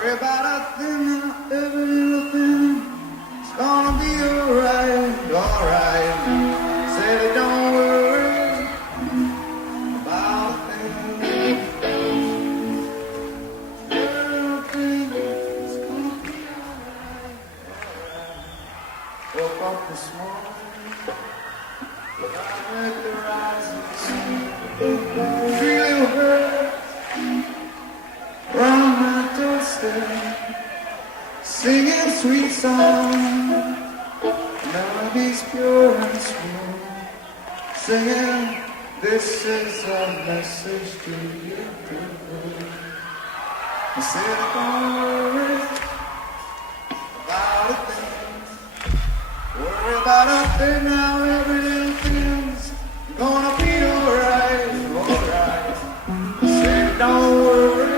Worry about a thing, every little thing. It's gonna be alright, alright. Said it, don't worry about a thing. Every little thing, it's gonna be alright, alright. Woke up this morning, at the rising sun. Feel her round my doorstep, singing sweet songs, melodies pure and smooth, singing, this is a message to you. I said, don't worry about a thing, worry about a thing now, every little thing's gonna be alright, alright. I said, don't worry